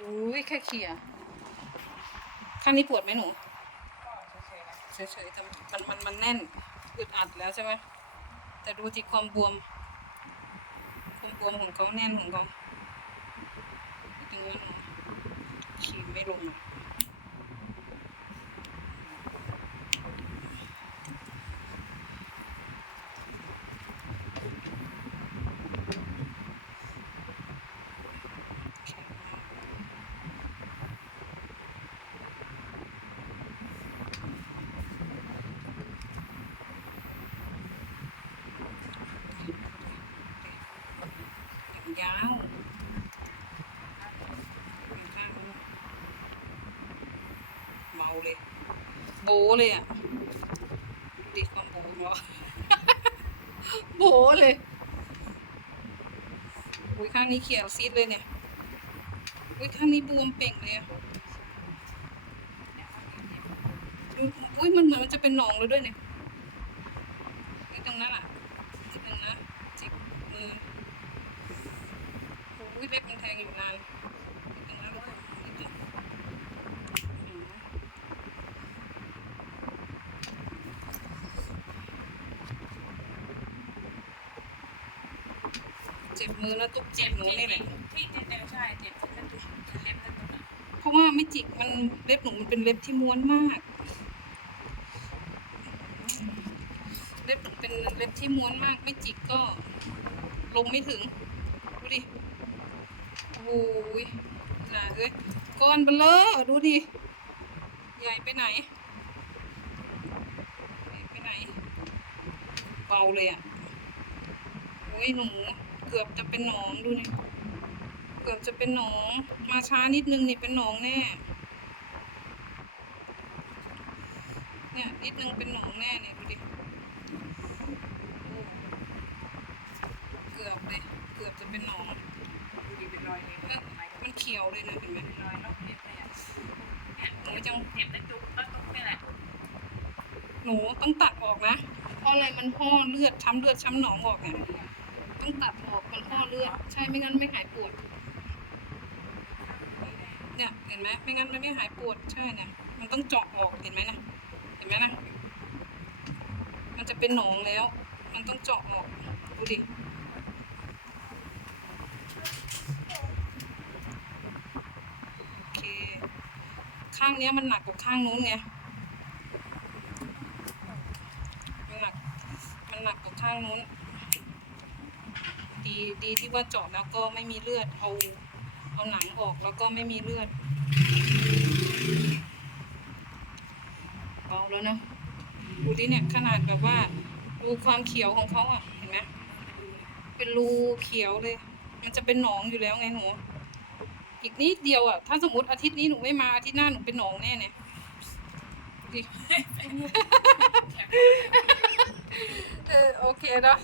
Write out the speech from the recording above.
อุ้ยแค่เขี่ยข้างนี้ปวดไหมหนูเฉยๆนะเฉยๆแต่มันมันมันแน่นอึดอัดแล้วใช่ไหมแต่ดูที่ความบวมความบวมของเขาแน่นของเขาจริงๆว่าหนูขี่ไม่ลงอะ ยาวเมาเลย โบเลยอะดูดิความโบเนาะโบเลยอุ้ยข้างนี้เขียวซีดเลยเนี่ยอุ้ยข้างนี้บวมเป่งเลยอะดูอุ้ยมันเหมือนมันจะเป็นหนองเลยด้วยเนี่ยนี่ตรงนั้นอะนี่ตรงนั้นจิกมือ โอ้ยเล็บมันแทงอยู่นานตรงนั้นเลยนิดเดียวอืมเจ็บมือแล้วตุ๊กเจ็บหนูนี่แหละที่เจอใช่เจ็บที่กระตุกเล็บตุกเพราะว่าไม่จิกมันเล็บหนูมันเป็นเล็บที่ม้วนมาก เล็บหนูเป็นเล็บที่ม้วนมาก ไม่จิกก็ลงไม่ถึง ดูดิ โอ้ยน่าเอ้ยก้อนเบลอดูดิ ใหญ่ไปไหน ไปไหน เบาเลยอะโอ้ยหนู เกือบจะเป็นหนองดูนี่ เกือบจะเป็นหนอง มาช้านิดนึงนี่เป็นหนองแน่ เนี่ยนิดนึงเป็นหนองแน่เนี่ยดูดิเกือบเลย เกือบจะเป็นหนอง เป็นรอยเลยเอ้ยมันเขียวเลยนะเห็นไหมเป็นรอยนอกเล็บเลยอะเนี่ยหนูจังเจ็บกระตุกก็ตรงนี่แหละ หนูต้องตัดออกนะ เพราะอะไรมันห่อเลือดช้ำเลือดช้ำหนองออกเนี่ยต้องตัดออกมันห่อเลือด ใช่ไม่งั้นไม่หายปวด เนี่ยเห็นไหมไม่งั้นมันไม่หายปวดใช่เนี่ยมันต้องเจาะออกเห็นไหมนะเห็นไหมนะมันจะเป็นหนองแล้ว มันต้องเจาะออกดูดิโอเค ข้างเนี้ยมันหนักกว่าข้างนู้นไง มันหนัก มันหนักกว่าข้างนู้น ดีดีที่ว่าเจาะแล้วก็ไม่มีเลือด เอา เอาหนังออกแล้วก็ไม่มีเลือดเบาแล้วนะ ดูดิเนี่ยขนาดแบบว่าดูความเขียวของเขาอะ เห็นไหมเป็นรูเขียวเลย มันจะเป็นหนองอยู่แล้วไงหนู อีกนิดเดียวอะ ถ้าสมมติอาทิตย์นี้หนูไม่มาอาทิตย์หน้าหนูเป็นหนองแน่เนี่ยดิ เออโอเคเนาะ